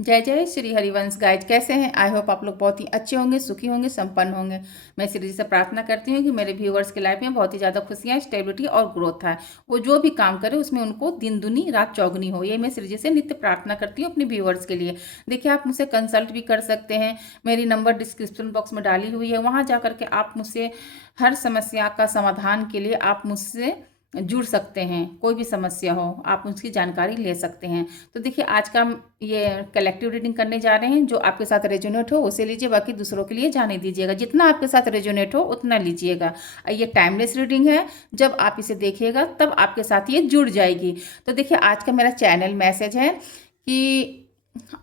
जय जय श्री हरिवंश गाइज, कैसे हैं? आई होप आप लोग बहुत ही अच्छे होंगे, सुखी होंगे, संपन्न होंगे। मैं श्री जी से प्रार्थना करती हूँ कि मेरे व्यूअर्स की लाइफ में बहुत ही ज़्यादा खुशियाँ, स्टेबिलिटी और ग्रोथ है। वो जो भी काम करे उसमें उनको दिन दुनी रात चौगुनी हो, ये मैं श्री जी से नित्य प्रार्थना करती हूँ अपने व्यूअर्स के लिए। देखिए, आप मुझसे कंसल्ट भी कर सकते हैं। मेरी नंबर डिस्क्रिप्शन बॉक्स में डाली हुई है, वहाँ जा करके आप मुझसे हर समस्या का समाधान के लिए आप मुझसे जुड़ सकते हैं। कोई भी समस्या हो आप उसकी जानकारी ले सकते हैं। तो देखिए, आज का हम ये कलेक्टिव रीडिंग करने जा रहे हैं। जो आपके साथ रेजोनेट हो उसे लीजिए, बाकी दूसरों के लिए जाने दीजिएगा। जितना आपके साथ रेजोनेट हो उतना लीजिएगा। ये टाइमलेस रीडिंग है, जब आप इसे देखिएगा तब आपके साथ ये जुड़ जाएगी। तो देखिए, आज का मेरा चैनल मैसेज है कि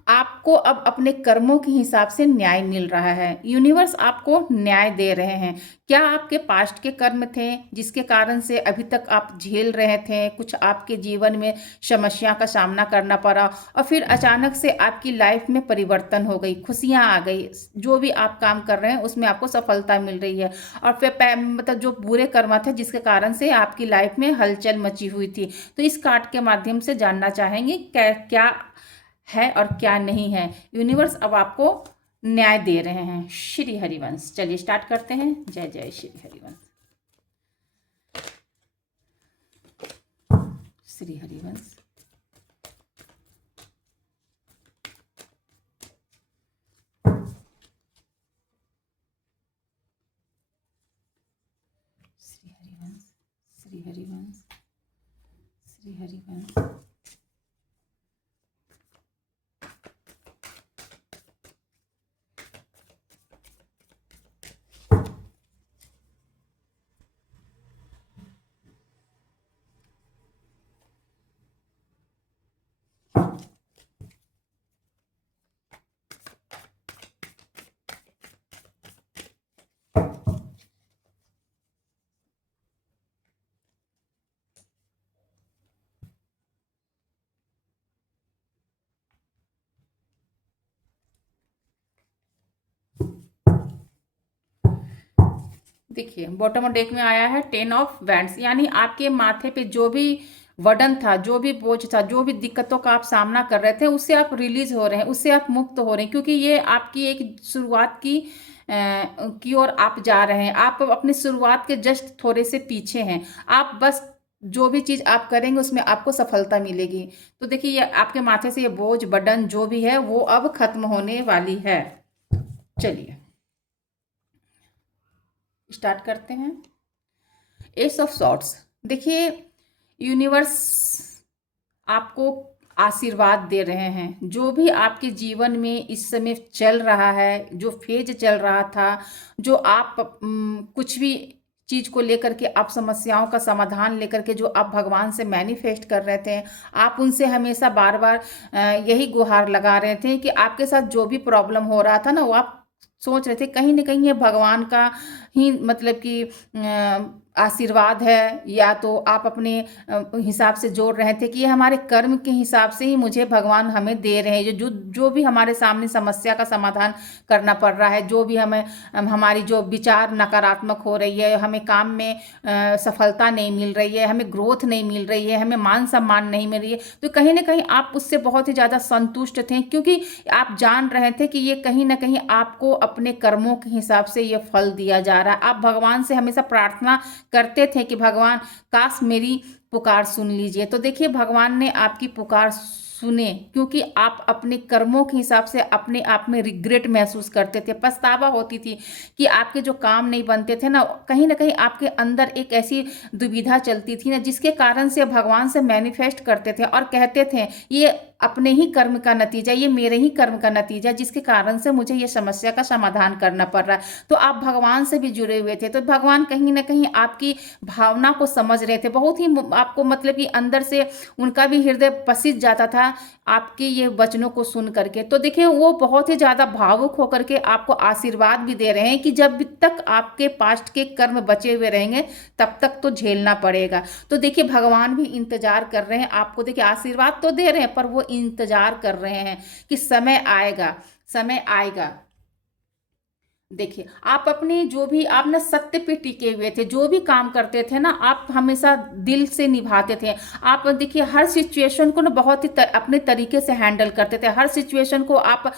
आपको अब अपने कर्मों के हिसाब से न्याय मिल रहा है। यूनिवर्स आपको न्याय दे रहे हैं। क्या आपके पास्ट के कर्म थे जिसके कारण से अभी तक आप झेल रहे थे, कुछ आपके जीवन में समस्या का सामना करना पड़ा और फिर अचानक से आपकी लाइफ में परिवर्तन हो गई, खुशियां आ गई, जो भी आप काम कर रहे हैं उसमें आपको सफलता मिल रही है। और फिर मतलब जो बुरे कर्म थे जिसके कारण से आपकी लाइफ में हलचल मची हुई थी, तो इस कार्ड के माध्यम से जानना चाहेंगे क्या क्या है और क्या नहीं है। यूनिवर्स अब आपको न्याय दे रहे हैं। श्री हरिवंश, चलिए स्टार्ट करते हैं। जय जय श्री हरिवंश। श्री हरिवंश। श्री हरिवंश। श्री हरिवंश। श्री हरिवंश। देखिए, बॉटम ऑफ डेक में आया है 10 ऑफ वैंड्स, यानी आपके माथे पे जो भी वर्डन था, जो भी बोझ था, जो भी दिक्कतों का आप सामना कर रहे थे, उससे आप रिलीज हो रहे हैं, उससे आप मुक्त हो रहे हैं। क्योंकि ये आपकी एक शुरुआत की ओर आप जा रहे हैं। आप अपनी शुरुआत के जस्ट थोड़े से पीछे हैं। आप बस जो भी चीज़ आप करेंगे उसमें आपको सफलता मिलेगी। तो देखिए, ये आपके माथे से ये बोझ बर्डन जो भी है वो अब खत्म होने वाली है। चलिए स्टार्ट करते हैं। Ace of swords. देखिए, यूनिवर्स आपको आशीर्वाद दे रहे हैं। जो भी आपके जीवन में इस समय चल रहा है, जो फेज चल रहा था, जो आप कुछ भी चीज को लेकर के, आप समस्याओं का समाधान लेकर के जो आप भगवान से मैनिफेस्ट कर रहे थे, आप उनसे हमेशा बार बार यही गुहार लगा रहे थे कि आपके साथ जो भी प्रॉब्लम हो रहा था ना, वो आप सोच रहे थे कहीं ना कहीं ये भगवान का ही मतलब कि आशीर्वाद है, या तो आप अपने हिसाब से जोड़ रहे थे कि ये हमारे कर्म के हिसाब से ही मुझे भगवान हमें दे रहे हैं। जो जो भी हमारे सामने समस्या का समाधान करना पड़ रहा है, जो भी हमें हमारी जो विचार नकारात्मक हो रही है, हमें काम में सफलता नहीं मिल रही है, हमें ग्रोथ नहीं मिल रही है, हमें मान सम्मान नहीं मिल रही है, तो कहीं ना कहीं आप उससे बहुत ही ज़्यादा संतुष्ट थे। क्योंकि आप जान रहे थे कि ये कहीं ना कहीं आपको अपने कर्मों के हिसाब से ये फल दिया जा रहा है। आप भगवान से हमेशा प्रार्थना करते थे कि भगवान काश मेरी पुकार सुन लीजिए। तो देखिए, भगवान ने आपकी पुकार सुने, क्योंकि आप अपने कर्मों के हिसाब से अपने आप में रिग्रेट महसूस करते थे, पछतावा होती थी कि आपके जो काम नहीं बनते थे ना कहीं आपके अंदर एक ऐसी दुविधा चलती थी ना, जिसके कारण से भगवान से मैनिफेस्ट करते थे और कहते थे ये अपने ही कर्म का नतीजा, ये मेरे ही कर्म का नतीजा, जिसके कारण से मुझे ये समस्या का समाधान करना पड़ रहा है। तो आप भगवान से भी जुड़े हुए थे, तो भगवान कहीं ना कहीं आपकी भावना को समझ रहे थे। बहुत ही आपको मतलब कि अंदर से उनका भी हृदय पसीज जाता था आपके ये वचनों को सुन करके। तो देखिए, वो बहुत ही ज़्यादा भावुक होकर के आपको आशीर्वाद भी दे रहे हैं कि जब तक आपके पास्ट के कर्म बचे हुए रहेंगे तब तक तो झेलना पड़ेगा। तो देखिए, भगवान भी इंतजार कर रहे हैं आपको। देखिए, आशीर्वाद तो दे रहे हैं पर वो इंतजार कर रहे हैं कि समय आएगा, समय आएगा। देखिए, आप अपने जो भी आप ना सत्य पे टिके हुए थे, जो भी काम करते थे ना, आप हमेशा दिल से निभाते थे। आप देखिए हर सिचुएशन को ना बहुत ही अपने तरीके से हैंडल करते थे, हर सिचुएशन को आप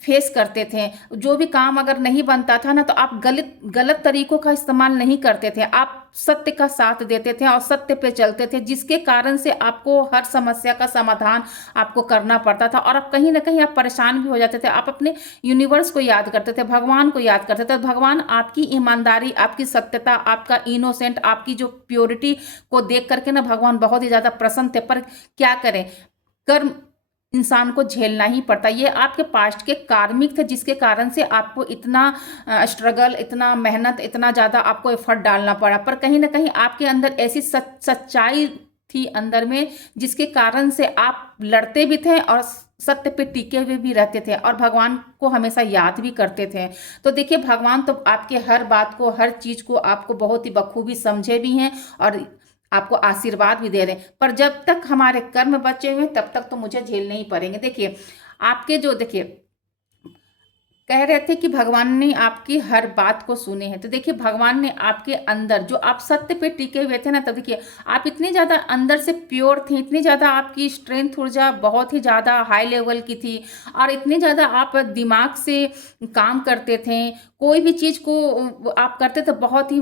फेस करते थे। जो भी काम अगर नहीं बनता था ना, तो आप गलत गलत तरीकों का इस्तेमाल नहीं करते थे, आप सत्य का साथ देते थे और सत्य पे चलते थे, जिसके कारण से आपको हर समस्या का समाधान आपको करना पड़ता था और आप कहीं ना कहीं आप परेशान भी हो जाते थे। आप अपने यूनिवर्स को याद करते थे, भगवान को याद करते थे। भगवान आपकी ईमानदारी, आपकी सत्यता, आपका इनोसेंट, आपकी जो प्योरिटी को देख करके ना भगवान बहुत ही ज्यादा प्रसन्न थे। पर क्या करें, कर्म इंसान को झेलना ही पड़ता। ये आपके पास्ट के कार्मिक थे, जिसके कारण से आपको इतना स्ट्रगल, इतना मेहनत, इतना ज़्यादा आपको एफर्ट डालना पड़ा। पर कहीं ना कहीं आपके अंदर ऐसी सच्चाई थी अंदर में, जिसके कारण से आप लड़ते भी थे और सत्य पे टिके हुए भी रहते थे और भगवान को हमेशा याद भी करते थे। तो देखिए, भगवान तो आपके हर बात को, हर चीज को आपको बहुत ही बखूबी समझे भी हैं और आपको आशीर्वाद भी दे रहे हैं। पर जब तक हमारे कर्म बचे हुए तब तक तो मुझे झेलने ही पड़ेंगे। देखिए, आपके जो देखिए कह रहे थे कि भगवान ने आपकी हर बात को सुने हैं, तो देखिए भगवान ने आपके अंदर जो आप सत्य पे टिके हुए थे ना, तो देखिए आप इतने ज़्यादा अंदर से प्योर थे, इतनी ज़्यादा आपकी स्ट्रेंथ ऊर्जा बहुत ही ज़्यादा हाई लेवल की थी और इतने ज़्यादा आप दिमाग से काम करते थे, कोई भी चीज़ को आप करते थे बहुत ही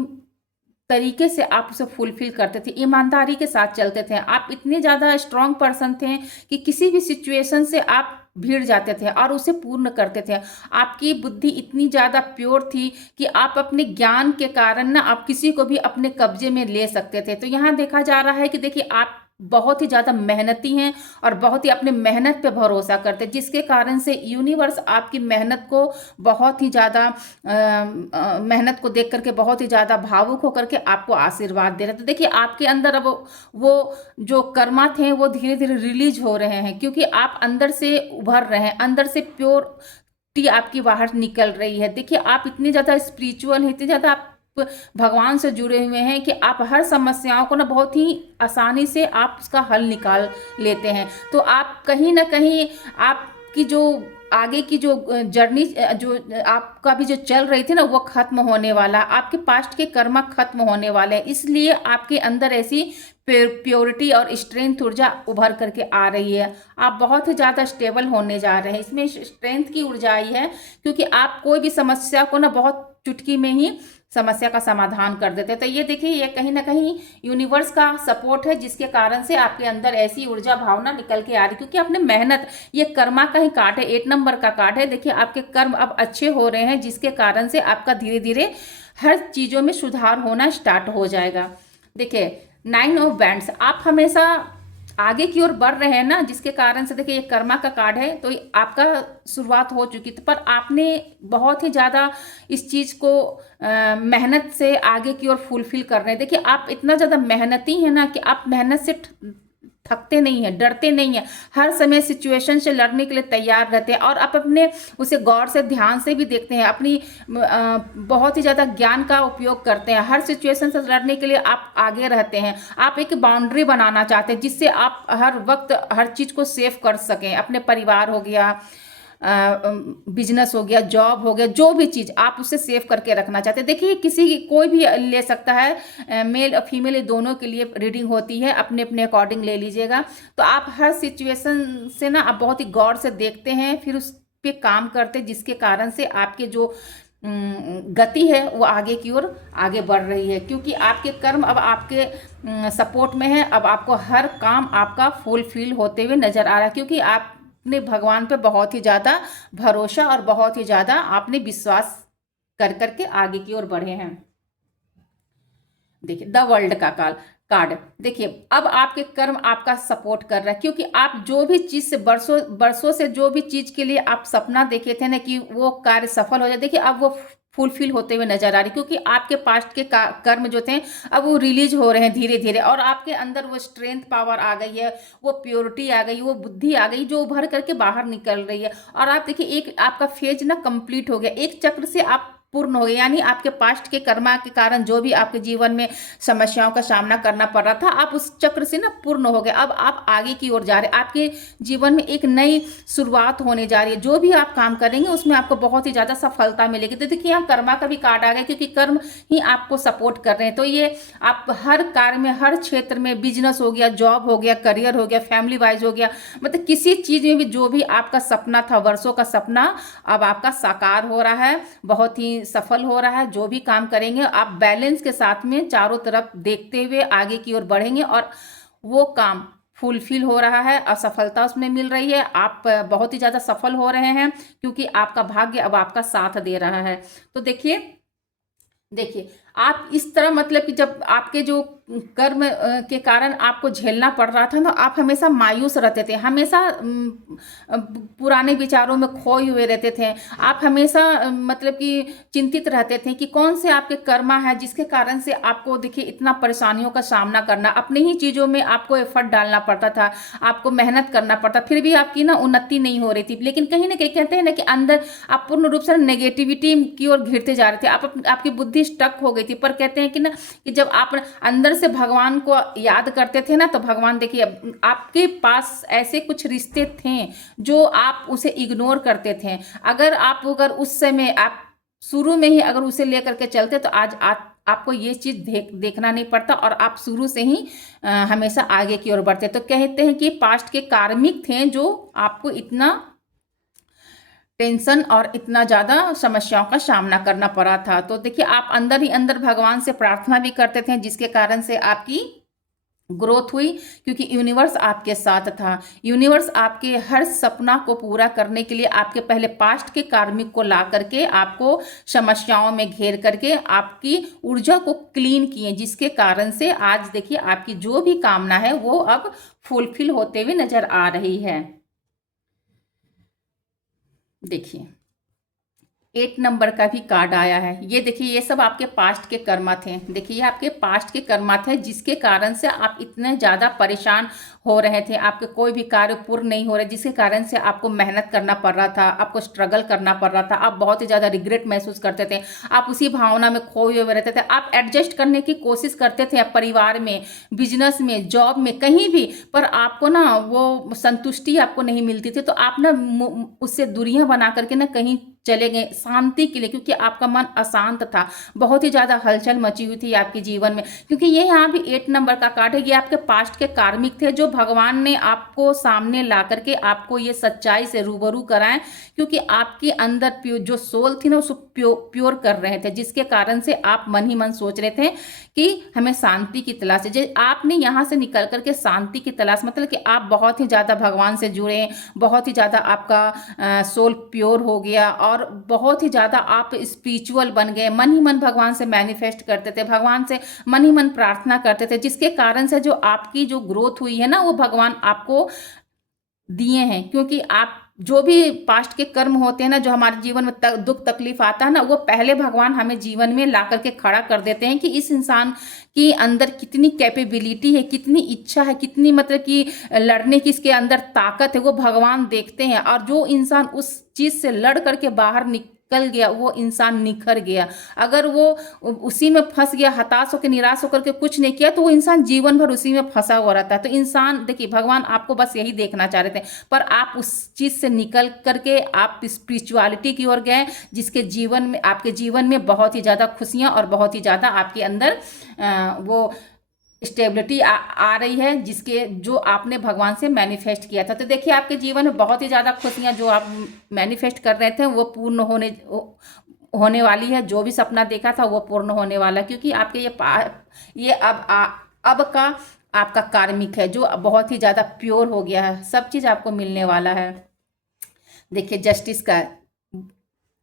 तरीके से आप उसे फुलफिल करते थे, ईमानदारी के साथ चलते थे। आप इतने ज़्यादा स्ट्रांग पर्सन थे कि किसी भी सिचुएशन से आप भिड़ जाते थे और उसे पूर्ण करते थे। आपकी बुद्धि इतनी ज़्यादा प्योर थी कि आप अपने ज्ञान के कारण ना आप किसी को भी अपने कब्जे में ले सकते थे। तो यहाँ देखा जा रहा है कि देखिए आप बहुत ही ज़्यादा मेहनती हैं और बहुत ही अपने मेहनत पे भरोसा करते हैं, जिसके कारण से यूनिवर्स आपकी मेहनत को बहुत ही ज़्यादा मेहनत को देख करके बहुत ही ज़्यादा भावुक होकर के आपको आशीर्वाद दे रहे हैं। तो देखिए आपके अंदर अब वो जो कर्मा थे वो धीरे धीरे रिलीज हो रहे हैं, क्योंकि आप अंदर से उभर रहे हैं, अंदर से प्योरिटी आपकी बाहर निकल रही है। देखिए आप इतने ज़्यादा स्पिरिचुअल हैं, इतने ज़्यादा आप भगवान से जुड़े हुए हैं कि आप हर समस्याओं को ना बहुत ही आसानी से आप उसका हल निकाल लेते हैं। तो आप कहीं ना कहीं आपकी जो आगे की जो जर्नी जो आपका भी जो चल रही थी ना, वो खत्म होने वाला, आपके पास्ट के कर्म खत्म होने वाले हैं। इसलिए आपके अंदर ऐसी प्योरिटी और स्ट्रेंथ ऊर्जा उभर करके आ रही है। आप बहुत ही ज़्यादा स्टेबल होने जा रहे हैं। इसमें स्ट्रेंथ की ऊर्जा आई है, क्योंकि आप कोई भी समस्या को ना बहुत चुटकी में ही समस्या का समाधान कर देते हैं। तो ये देखिए, ये कहीं ना कहीं यूनिवर्स का सपोर्ट है, जिसके कारण से आपके अंदर ऐसी ऊर्जा भावना निकल के आ रही, क्योंकि आपने मेहनत, ये कर्मा का ही कार्ड है, 8 नंबर का कार्ड है। देखिए आपके कर्म अब अच्छे हो रहे हैं, जिसके कारण से आपका धीरे धीरे हर चीज़ों में सुधार होना स्टार्ट हो जाएगा। देखिए 9 ऑफ बैंड्स, आप हमेशा आगे की ओर बढ़ रहे हैं ना, जिसके कारण से देखिए ये कर्मा का कार्ड है। तो आपका शुरुआत हो चुकी थी, पर आपने बहुत ही ज़्यादा इस चीज़ को मेहनत से आगे की ओर फुलफिल कर रहे हैं। देखिए आप इतना ज़्यादा मेहनती हैं ना कि आप मेहनत से थकते नहीं हैं, डरते नहीं हैं, हर समय सिचुएशन से लड़ने के लिए तैयार रहते हैं और आप अपने उसे गौर से, ध्यान से भी देखते हैं, अपनी बहुत ही ज़्यादा ज्ञान का उपयोग करते हैं। हर सिचुएशन से लड़ने के लिए आप आगे रहते हैं। आप एक बाउंड्री बनाना चाहते हैं, जिससे आप हर वक्त हर चीज़ को सेव कर सकें। अपने परिवार हो गया, बिजनेस हो गया, जॉब हो गया, जो भी चीज़ आप उसे सेव करके रखना चाहते हैं। देखिए किसी कोई भी ले सकता है, मेल और फीमेल दोनों के लिए रीडिंग होती है, अपने अपने अकॉर्डिंग ले लीजिएगा। तो आप हर सिचुएशन से ना आप बहुत ही गौर से देखते हैं, फिर उस पे काम करते हैं, जिसके कारण से आपके जो गति है वो आगे की ओर आगे बढ़ रही है, क्योंकि आपके कर्म अब आपके सपोर्ट में है। अब आपको हर काम आपका फुलफिल होते हुए नजर आ रहा है, क्योंकि आपने भगवान पे बहुत ही ज़्यादा भरोसा और बहुत ही ज़्यादा आपने विश्वास कर करके आगे की ओर बढ़े हैं। देखिए द वर्ल्ड का कार्ड, देखिए अब आपके कर्म आपका सपोर्ट कर रहा है, क्योंकि आप जो भी चीज़ से बरसों बरसों से जो भी चीज़ के लिए आप सपना देखे थे ना कि वो कार्य सफल हो जाए, देखिए अब वो फुलफिल होते हुए नजर आ रही, क्योंकि आपके पास्ट के कर्म जो थे अब वो रिलीज हो रहे हैं धीरे धीरे, और आपके अंदर वो स्ट्रेंथ पावर आ गई है, वो प्योरिटी आ गई, वो बुद्धि आ गई, जो उभर करके बाहर निकल रही है। और आप देखिए एक आपका फेज ना कंप्लीट हो गया, एक चक्र से आप पूर्ण हो गए, यानी आपके पास्ट के कर्मा के कारण जो भी आपके जीवन में समस्याओं का सामना करना पड़ रहा था, आप उस चक्र से ना पूर्ण हो गए। अब आप आगे की ओर जा रहे हैं, आपके जीवन में एक नई शुरुआत होने जा रही है। जो भी आप काम करेंगे उसमें आपको बहुत ही ज़्यादा सफलता मिलेगी। तो देखिए यहाँ कर्मा का भी कार्ड आ गया, क्योंकि कर्म ही आपको सपोर्ट कर रहे हैं। तो ये आप हर कार्य में, हर क्षेत्र में, बिजनेस हो गया, जॉब हो गया, करियर हो गया, फैमिली वाइज हो गया, मतलब किसी चीज़ में भी जो भी आपका सपना था, वर्षों का सपना, अब आपका साकार हो रहा है, बहुत ही सफल हो रहा है। जो भी काम करेंगे आप बैलेंस के साथ में चारों तरफ देखते हुए आगे की ओर बढ़ेंगे और वो काम फुलफिल हो रहा है, असफलता उसमें मिल रही है, आप बहुत ही ज़्यादा सफल हो रहे हैं, क्योंकि आपका भाग्य अब आपका साथ दे रहा है। तो देखिए देखिए आप इस तरह, मतलब कि जब आपके जो कर्म के कारण आपको झेलना पड़ रहा था ना, आप हमेशा मायूस रहते थे, हमेशा पुराने विचारों में खोए हुए रहते थे। आप हमेशा मतलब कि चिंतित रहते थे कि कौन से आपके कर्मा है जिसके कारण से आपको देखिए इतना परेशानियों का सामना करना, अपने ही चीज़ों में आपको एफर्ट डालना पड़ता था, आपको मेहनत करना पड़ता, फिर भी आपकी ना उन्नति नहीं हो रही थी। लेकिन कहीं ना कहीं कहते हैं ना कि अंदर आप पूर्ण रूप से नेगेटिविटी की ओर घिरते जा रहे थे, आपकी बुद्धि स्टक हो गई थी। पर कहते हैं कि ना कि जब आप अंदर से भगवान को याद करते थे ना, तो भगवान देखिए आपके पास ऐसे कुछ रिश्ते थे जो आप उसे इग्नोर करते थे। अगर उस समय आप शुरू में ही अगर उसे लेकर के चलते, तो आज आपको ये चीज़ देखना नहीं पड़ता और आप शुरू से ही हमेशा आगे की ओर बढ़ते। तो कहते हैं कि पास्ट के कार्मिक थे जो आपको इतना टेंशन और इतना ज़्यादा समस्याओं का सामना करना पड़ा था। तो देखिए आप अंदर ही अंदर भगवान से प्रार्थना भी करते थे, जिसके कारण से आपकी ग्रोथ हुई, क्योंकि यूनिवर्स आपके साथ था। यूनिवर्स आपके हर सपना को पूरा करने के लिए आपके पहले पास्ट के कार्मिक को ला करके आपको समस्याओं में घेर करके आपकी ऊर्जा को क्लीन किए, जिसके कारण से आज देखिए आपकी जो भी कामना है वो अब फुलफिल होते हुए नजर आ रही है। देखिए 8 नंबर का भी कार्ड आया है। ये देखिए ये सब आपके पास्ट के कर्मा थे। देखिए ये आपके पास्ट के कर्मा थे, जिसके कारण से आप इतने ज़्यादा परेशान हो रहे थे, आपके कोई भी कार्य पूर्ण नहीं हो रहे, जिसके कारण से आपको मेहनत करना पड़ रहा था, आपको स्ट्रगल करना पड़ रहा था, आप बहुत ही ज़्यादा रिग्रेट महसूस करते थे, आप उसी भावना में खोए हुए रहते थे, आप एडजस्ट करने की कोशिश करते थे परिवार में, बिजनेस में, जॉब में, कहीं भी, पर आपको ना वो संतुष्टि आपको नहीं मिलती थी। तो आप ना उससे दूरियां बना करके ना कहीं चले गए शांति के लिए, क्योंकि आपका मन अशांत था, बहुत ही ज़्यादा हलचल मची हुई थी आपके जीवन में। क्योंकि ये यहाँ भी 8 नंबर का कार्ड है, ये आपके पास्ट के कार्मिक थे जो भगवान ने आपको सामने ला करके आपको ये सच्चाई से रूबरू कराएं, क्योंकि आपके अंदर जो सोल थी ना उसको प्योर कर रहे थे, जिसके कारण से आप मन ही मन सोच रहे थे कि हमें शांति की तलाश है। जो आपने यहाँ से निकल करके शांति की तलाश, मतलब कि आप बहुत ही ज़्यादा भगवान से जुड़े, बहुत ही ज़्यादा आपका सोल प्योर हो गया और बहुत ही ज़्यादा आप स्पिरिचुअल बन गए, मन ही मन भगवान से मैनिफेस्ट करते थे, भगवान से मन ही मन प्रार्थना करते थे, जिसके कारण से जो आपकी जो ग्रोथ हुई है ना वो भगवान आपको दिए हैं। क्योंकि आप जो भी पास्ट के कर्म होते हैं ना, जो हमारे जीवन में दुख तकलीफ आता है ना, वो पहले भगवान हमें जीवन में ला करके खड़ा कर देते हैं कि इस इंसान के अंदर कितनी कैपेबिलिटी है, कितनी इच्छा है, कितनी मतलब कि लड़ने की इसके अंदर ताकत है, वो भगवान देखते हैं। और जो इंसान उस चीज़ से लड़ करके बाहर निकल गया, वो इंसान निखर गया। अगर वो उसी में फंस गया, हताश होकर निराश होकर के कुछ नहीं किया, तो वो इंसान जीवन भर उसी में फंसा हुआ रहता है। तो इंसान देखिए भगवान आपको बस यही देखना चाह रहे थे, पर आप उस चीज़ से निकल करके आप स्पिरिचुअलिटी की ओर गए, जिसके जीवन में आपके जीवन में बहुत ही ज़्यादा खुशियाँ और बहुत ही ज़्यादा आपके अंदर वो स्टेबिलिटी आ रही है, जिसके जो आपने भगवान से मैनिफेस्ट किया था। तो देखिए आपके जीवन में बहुत ही ज़्यादा खुशियाँ जो आप मैनिफेस्ट कर रहे थे वो पूर्ण होने वाली है। जो भी सपना देखा था वो पूर्ण होने वाला, क्योंकि आपके ये अब का आपका कार्मिक है जो बहुत ही ज़्यादा प्योर हो गया है, सब चीज़ आपको मिलने वाला है। देखिए जस्टिस का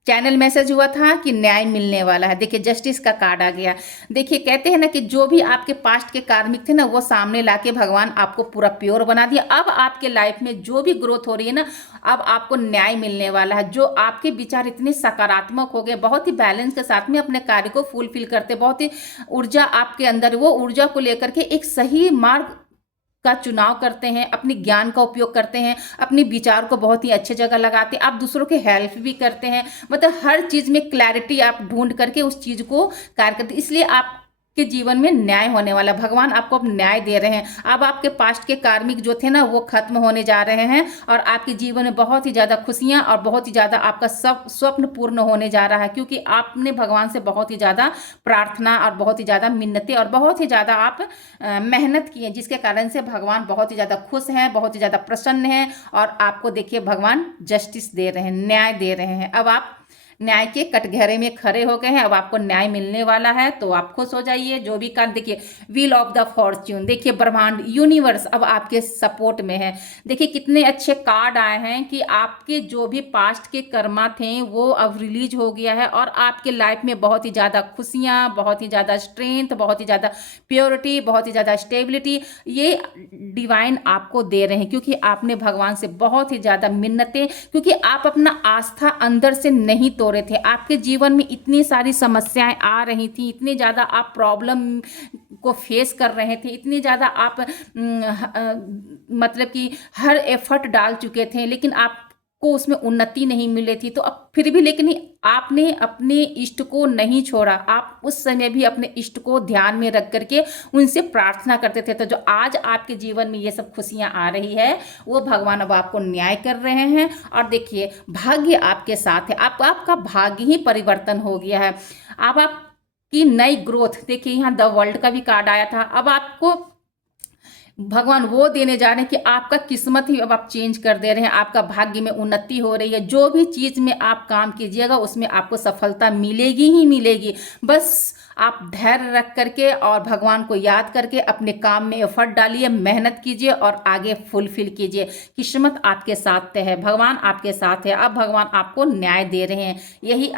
चैनल मैसेज हुआ था कि न्याय मिलने वाला है। देखिए जस्टिस का कार्ड आ गया। देखिए कहते हैं ना कि जो भी आपके पास्ट के कार्मिक थे ना, वो सामने लाके भगवान आपको पूरा प्योर बना दिया। अब आपके लाइफ में जो भी ग्रोथ हो रही है ना, अब आपको न्याय मिलने वाला है। जो आपके विचार इतने सकारात्मक हो गए, बहुत ही बैलेंस के साथ में अपने कार्य को फुलफिल करते, बहुत ही ऊर्जा आपके अंदर, वो ऊर्जा को लेकर के एक सही मार्ग का चुनाव करते हैं, अपने ज्ञान का उपयोग करते हैं, अपने विचार को बहुत ही अच्छे जगह लगाते हैं, आप दूसरों की हेल्प भी करते हैं, मतलब हर चीज़ में क्लैरिटी आप ढूंढ करके उस चीज़ को कार्य करते हैं। इसलिए आप के जीवन में न्याय होने वाला, भगवान आपको अब न्याय दे रहे हैं। अब आपके पास्ट के कार्मिक जो थे ना वो खत्म होने जा रहे हैं और आपके जीवन में बहुत ही ज़्यादा खुशियां और बहुत ही ज़्यादा आपका सब स्वप्न पूर्ण होने जा रहा है, क्योंकि आपने भगवान से बहुत ही ज़्यादा प्रार्थना और बहुत ही ज़्यादा मिन्नतें और बहुत ही ज़्यादा आप मेहनत की है, जिसके कारण से भगवान बहुत ही ज़्यादा खुश हैं, बहुत ही ज़्यादा प्रसन्न हैं और आपको देखिए भगवान जस्टिस दे रहे हैं, न्याय दे रहे हैं। अब आप न्याय के कटघरे में खड़े हो गए हैं, अब आपको न्याय मिलने वाला है, तो आप खुश हो जाइए। जो भी कार्य देखिए, व्हील ऑफ द फॉर्च्यून, देखिए ब्रह्मांड यूनिवर्स अब आपके सपोर्ट में है। देखिए कितने अच्छे कार्ड आए हैं कि आपके जो भी पास्ट के कर्मा थे वो अब रिलीज हो गया है और आपके लाइफ में बहुत ही ज़्यादा खुशियाँ, बहुत ही ज़्यादा स्ट्रेंथ, बहुत ही ज़्यादा प्योरिटी, बहुत ही ज़्यादा स्टेबिलिटी ये डिवाइन आपको दे रहे हैं, क्योंकि आपने भगवान से बहुत ही ज़्यादा मिन्नतें, क्योंकि आप अपना आस्था अंदर से नहीं तोड़ रहे थे। आपके जीवन में इतनी सारी समस्याएं आ रही थी, इतनी ज़्यादा आप प्रॉब्लम को फेस कर रहे थे, इतनी ज़्यादा आप मतलब कि हर एफर्ट डाल चुके थे, लेकिन आपको उसमें उन्नति नहीं मिली थी। तो अब फिर भी लेकिन आपने अपने इष्ट को नहीं छोड़ा, आप उस समय भी अपने इष्ट को ध्यान में रख करके उनसे प्रार्थना करते थे। तो जो आज आपके जीवन में ये सब खुशियां आ रही है वो भगवान अब आपको न्याय कर रहे हैं। और देखिए भाग्य आपके साथ है, आपका भाग्य ही परिवर्तन हो गया है। अब आपकी नई ग्रोथ, देखिए यहाँ द वर्ल्ड का भी कार्ड आया था, अब आपको भगवान वो देने जा रहे हैं कि आपका किस्मत ही अब आप चेंज कर दे रहे हैं, आपका भाग्य में उन्नति हो रही है। जो भी चीज़ में आप काम कीजिएगा उसमें आपको सफलता मिलेगी ही मिलेगी। बस आप धैर्य रख करके और भगवान को याद करके अपने काम में एफर्ट डालिए, मेहनत कीजिए और आगे फुलफिल कीजिए। किस्मत आपके साथ है, भगवान आपके साथ है, अब भगवान आपको न्याय दे रहे हैं। यही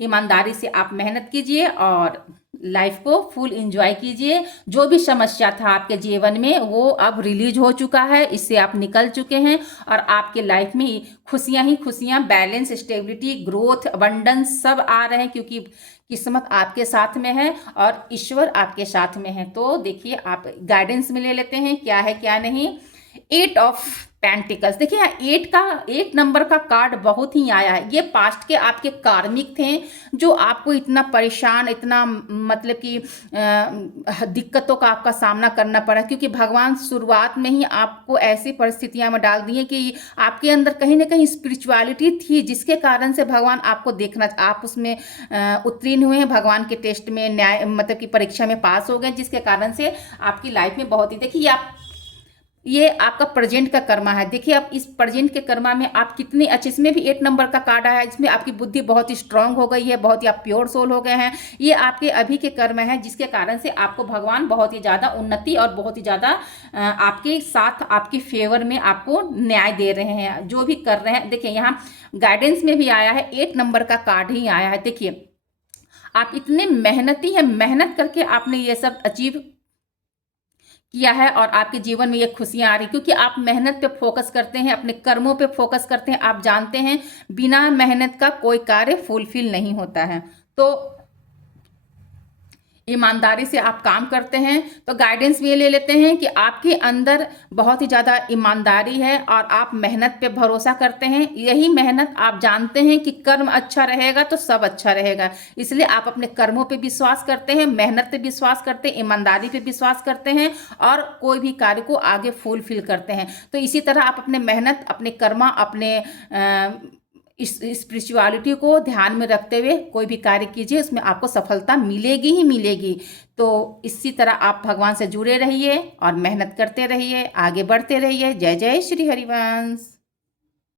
ईमानदारी से आप मेहनत कीजिए और लाइफ को फुल एंजॉय कीजिए। जो भी समस्या था आपके जीवन में वो अब रिलीज हो चुका है, इससे आप निकल चुके हैं और आपके लाइफ में खुशियां ही खुशियां, बैलेंस, स्टेबिलिटी, ग्रोथ, अबंडेंस सब आ रहे हैं, क्योंकि किस्मत आपके साथ में है और ईश्वर आपके साथ में है। तो देखिए आप गाइडेंस में ले लेते हैं क्या है क्या नहीं। 8 ऑफ पेंटिकल्स, देखिए यहाँ 8 नंबर का कार्ड बहुत ही आया है। ये पास्ट के आपके कार्मिक थे जो आपको इतना परेशान, इतना मतलब कि दिक्कतों का आपका सामना करना पड़ा, क्योंकि भगवान शुरुआत में ही आपको ऐसी परिस्थितियां में डाल दी है कि आपके अंदर कहीं ना कहीं स्पिरिचुअलिटी थी, जिसके कारण से भगवान आपको देखना, आप उसमें उत्तीर्ण हुए हैं, भगवान के टेस्ट में न्याय मतलब कि परीक्षा में पास हो गए, जिसके कारण से आपकी लाइफ में बहुत ही, देखिए आप ये आपका प्रेजेंट का कर्मा है। देखिए आप इस प्रेजेंट के कर्मा में आप कितने अच्छे, इसमें भी 8 नंबर का कार्ड आया है, इसमें आपकी बुद्धि बहुत ही स्ट्रांग हो गई है, बहुत ही आप प्योर सोल हो गए हैं। ये आपके अभी के कर्म है, जिसके कारण से आपको भगवान बहुत ही ज़्यादा उन्नति और बहुत ही ज़्यादा आपके साथ, आपके फेवर में आपको न्याय दे रहे हैं जो भी कर रहे हैं। देखिए यहाँ गाइडेंस में भी आया है, 8 नंबर का कार्ड ही आया है। देखिए आप इतने मेहनती हैं, मेहनत करके आपने ये सब अचीव किया है और आपके जीवन में ये खुशियां आ रही, क्योंकि आप मेहनत पे फोकस करते हैं, अपने कर्मों पे फोकस करते हैं। आप जानते हैं बिना मेहनत का कोई कार्य फुलफिल नहीं होता है, तो ईमानदारी से आप काम करते हैं। तो गाइडेंस भी ये ले लेते हैं कि आपके अंदर बहुत ही ज़्यादा ईमानदारी है और आप मेहनत पे भरोसा करते हैं। यही मेहनत, आप जानते हैं कि कर्म अच्छा रहेगा तो सब अच्छा रहेगा, इसलिए आप अपने कर्मों पे विश्वास करते हैं, मेहनत पे विश्वास करते हैं, ईमानदारी पे विश्वास करते हैं और कोई भी कार्य को आगे फुलफिल करते हैं। तो इसी तरह आप अपने मेहनत, अपने कर्मा, अपने इस स्पिरिचुअलिटी को ध्यान में रखते हुए कोई भी कार्य कीजिए, उसमें आपको सफलता मिलेगी ही मिलेगी। तो इसी तरह आप भगवान से जुड़े रहिए और मेहनत करते रहिए, आगे बढ़ते रहिए। जय जय श्री हरिवंश।